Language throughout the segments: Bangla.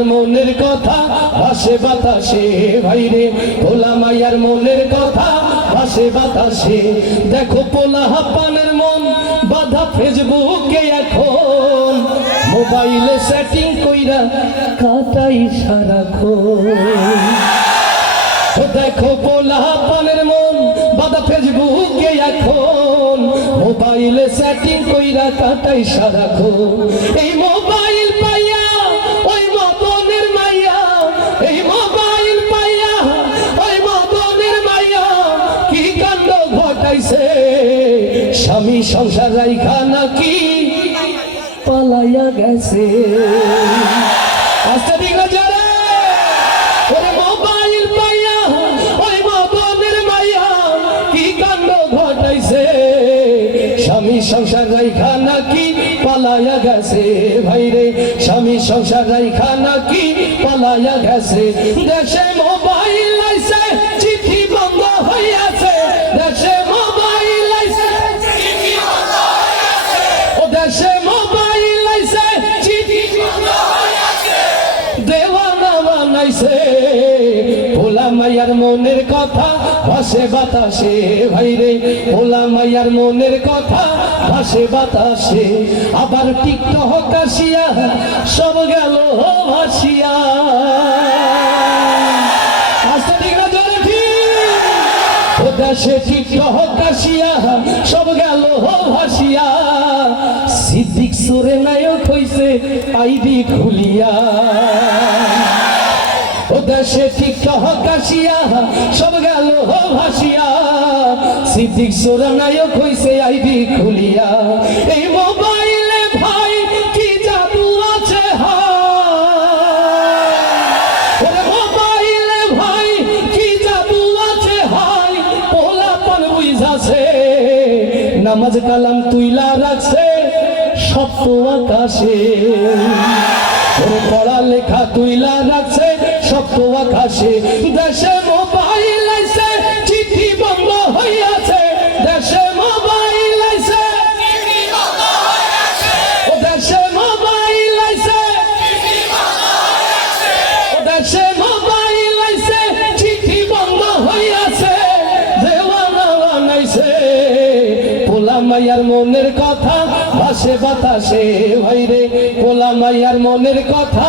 মায়ার মনের কথা ভাসে বাতাসে ভাইরে, পোলা মায়ার মনের কথা ভাসে বাতাসে। দেখো পোলা হাপানের মন বাধা ফেসবুকে এখন, মোবাইলে সেটিং কইরা কাটাই সারাক্ষণ। দেখো পোলা হাপানের মন বাধা ফেসবুকে এখন, মোবাইলে সেটিং কইরা কাটাই সারাক্ষণ। এই মোবাইল পাইয়া ওই মদনের মাইয়া, এই মোবাইল পাইয়া ওই মদনের মাইয়া কি কাণ্ড ঘটাইছে। স্বামী সংসার রাইখা নাকি পালাইয়া গেছে। আস্তে দিকে যারা ওরে মোবাইল পাইয়া ওই মদনের মাইয়া কি কাণ্ড ঘটাইছে। স্বামী সংসার রাইখা নাকি পালাইয়া গেছে ভাইরে, স্বামী সংসার রাইখা নাকি পালাইয়া গেছে। দেশে মোবাইল আইছে চিঠি বন্ধ হইয়াছে, দেশে মোবাইল আইছে চিঠি বন্ধ হইয়াছে, ও দেশে মোবাইল আইছে চিঠি বন্ধ হইয়াছে। দেওয়ানা বানাইছে পোলা মায়ার মনের কথা ভাসে বাতাসে ভাইরে, পোলা মায়ার মনের কথা ভাসে বাতাসে। আবার টিকটক আসিয়া সব গেল ভাসিয়া। আস্তে দিকে জোরে ঠিক, ও দেশে টিকটক আসিয়া সব গেল ভাসিয়া। সিদ্দিক সুরে নায়ক হইছে আইডি খুলিয়া, ও দেশে টিকটক আসিয়া সব গেল ভাসিয়া। সিদ্দিক সুরে নায়ক হইছে আইডি খুলিয়া। এই মোবাইলে ভাই কি জাদু আছে হায়, মোবাইলে ভাই কি জাদু আছে হায়। পোলাপান বুঝাছে নামাজ কালাম তুইলা রাখছে সপ্ত আকাশে, পড়া লেখা তুইলা রাখছে সপ্ত আকাশে। দেশে মোবাইল আইছে চিঠি বন্ধ হইয়াছে, দেশে মোবাইল আইছে চিঠি বন্ধ হইয়াছে, ও দেশে মোবাইল আইছে চিঠি বন্ধ হইয়াছে, ও দেশে মোবাইল আইছে চিঠি বন্ধ হইয়াছে। দেওয়ানা বানাইছে পোলা মায়ার মনের কথা ভাসে বাতাসে ভাইরে, পোলা মায়ার মনের কথা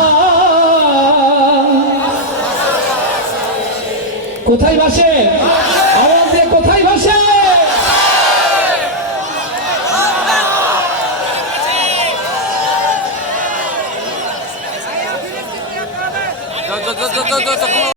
কোথায় ভাসে? আওয়াজ দিয়ে কোথায় ভাসে?